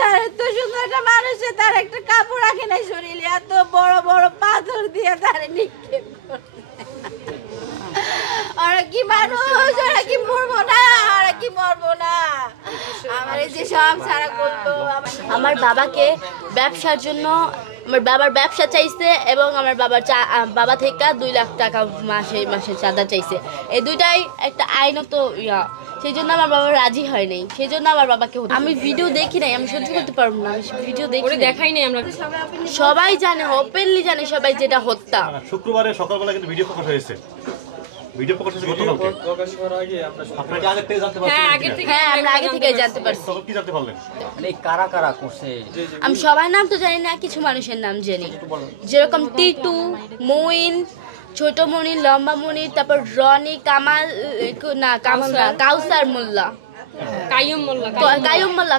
তার এত সুন্দর একটা মানুষে তার একটা কাপড় রাখে নাই শরীরে, এত বড় বড় পাথর দিয়ে তার নিক্ষেপ করছে। ওরা কি মানুষ, ওরা কি মরবো না, ওরা কি মরবো না। আমার এই যে সব সারা করলো। আমার বাবাকে ব্যবসার জন্য আমার বাবার ব্যবসা চাইছে এবং আমার বাবা থেকে 2 লাখ টাকা মাসে মাসে চাঁদা চাইছে। এই দুইটাই একটা আইনত ইয়া, সেই জন্য আমার বাবা রাজি হয় নাই। সেই জন্য আমার বাবাকে আমি ভিডিও দেখি নাই, আমি সহ্য করতে পারবো না। ভিডিও দেখাই নাই, আমরা সবাই জানে, ওপেনলি জানে সবাই যেটা হত্যা। শুক্রবারে সকালবেলা কিন্তু ভিডিও প্রকাশ হয়েছে। ভিডিও প্রকাশ হয়েছে গতকালকে। প্রকাশ হওয়ার আগে আপনারা কি আগে থেকে জানতে পারছেন? হ্যাঁ, আমরা আগে থেকে জানতে পারছি। তখন কি জানতে পারলেন? মানে কারা কারা করছে? আমি সবার নাম তো জানি না, কিছু মানুষের নাম জানি, যেরকম টিটু, মইন, ছোট মনি, লম্বা মনি, তারপর রনি, কামাল না কাউসার মোল্লা, কাইয়ুম মোল্লা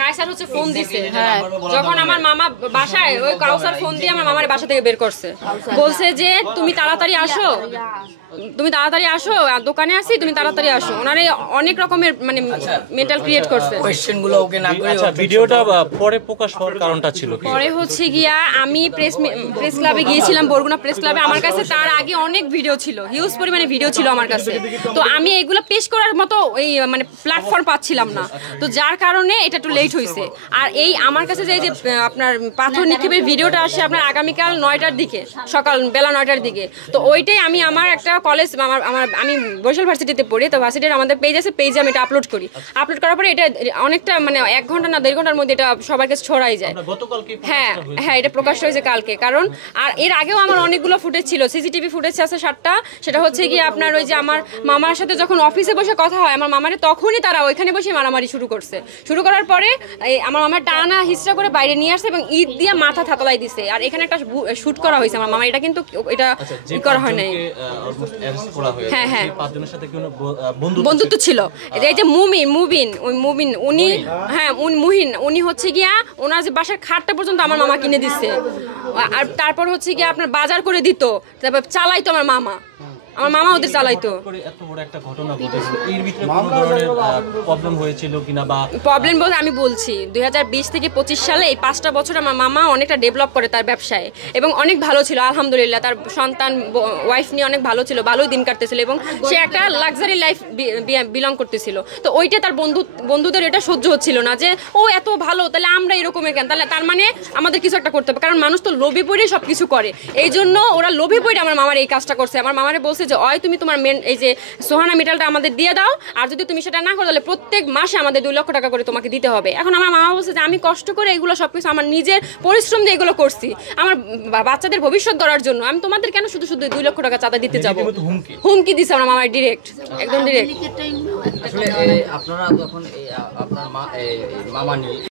কায়সার হচ্ছে ফোন দিছে। হ্যাঁ, যখন আমার মামা বাসায়, ওই কাউসার ফোন দিয়ে আমার মামার বাসা থেকে বের করছে, বলছে যে তুমি তাড়াতাড়ি আসো, দোকানে আসি, তুমি তাড়াতাড়ি আসো। ওনারে অনেক রকমের মানে মেন্টাল ক্রিয়েট করছে। কোশ্চেনগুলো ওকে না করে আচ্ছা, ভিডিওটা পরে প্রকাশ হওয়ার কারণটা ছিল কি? পরে হচ্ছে গিয়া আমি প্রেস ক্লাবে গিয়েছিলাম, বরগুনা প্রেস ক্লাবে। আমার কাছে তার আগে অনেক ভিডিও ছিল, হিউজ পরিমাণে ভিডিও ছিল আমার কাছে। তো আমি এগুলো পেশ করার মতো এই মানে প্ল্যাটফর্ম পাচ্ছিলাম না, তো যার কারণে এটা একটু লেট হয়েছে। আর এই আমার কাছে যে আপনার পাথর নিক্ষেপের ভিডিওটা আসে আপনার আগামীকাল 9টার দিকে, সকাল বেলা 9টার দিকে। তো ওইটাই আমি আমার একটা কলেজ, আমি বরিশাল ভার্সিটিতে পড়ি, তো ভার্সিটির আমাদের পেজ আছে, পেজে আমি এটা আপলোড করি। আপলোড করার পরে এটা অনেকটা মানে 1 ঘন্টা না 1.5 ঘন্টার মধ্যে এটা সবার কাছে ছড়াই যায়। হ্যাঁ, এটা প্রকাশ হয়েছে কালকে। কারণ আর এর আগেও আমার অনেকগুলো ফুটেজ ছিল, সিসিটিভি ফুটেজ আছে 7টা। সেটা হচ্ছে গিয়ে আপনার ওই যে আমার মামার সাথে যখন অফিসে বসে কথা হয় আমার মামারে, তখনই তারা ওইখানে বসে মারামারি শুরু করার পরে আমার মামার টানা হিস্ট্রা করে বাইরে নিয়ে আসছে এবং ইট দিয়ে মাথা থাতলাই দিছে। আর এখানে একটা শুট করা হয়েছে আমার মামা, এটা কিন্তু এটা করা হয় নাই। হ্যাঁ, বন্ধুত্ব ছিল। এই যে মুবিন উনি, হ্যাঁ মুহিন, উনি হচ্ছে গিয়া ওনার যে বাসার খাটটা পর্যন্ত আমার মামা কিনে দিচ্ছে। আর তারপর হচ্ছে গিয়া আপনার বাজার করে দিত, তারপর চালাইতো আমার মামা ওদের চালাইতো। এত বড় একটা ঘটনা ঘটেছে, এর ভিতরে কোনো ধরনের প্রবলেম হয়েছিল কিনা? বা প্রবলেম বলতে আমি বলছি 2020 থেকে 25 সালে এই 5টা বছর আমার মামা অনেকটা ডেভেলপ করে তার ব্যবসায় এবং অনেক ভালো ছিল আলহামদুলিল্লাহ। তার সন্তান ওয়াইফ নিয়ে অনেক ভালো ছিল, ভালোই দিন কাটতেছিল এবং সে একটা লাক্সারি লাইফ বিলং করতেছিল। তো ওইটা তার বন্ধুদের এটা সহ্য হচ্ছিল না যে ও এত ভালো, তাহলে আমরা এরকমের কেন, তাহলে তার মানে আমাদের কিছু একটা করতে হবে। কারণ মানুষ তো লোভে পড়ে সব কিছু করে, এই জন্য ওরা লোভে পড়ে আমার মামার এই কাজটা করছে। আমার মামারে বলছে যে ওই তুমি তোমার এই যে সোহানা মেটালটা আমাদের দিয়ে দাও, আর যদি তুমি সেটা না করো তাহলে প্রত্যেক মাসে আমাদের 2 লক্ষ টাকা করে তোমাকে দিতে হবে। এখন আমার মামা বলছে যে আমি কষ্ট করে এগুলো সবকিছু আমার নিজের পরিশ্রম দিয়ে এগুলো করছি আমার বাচ্চাদের ভবিষ্যৎ গড়ার জন্য, আমি তোমাদের কেন শুধু 2 লক্ষ টাকা চাঁদা দিতে যাবো। হুমকি দিছে আমার মামার ডিরেক্ট, একদম ডিরেক্ট। আসলে আপনারা যখন আপনার মামা নিয়ে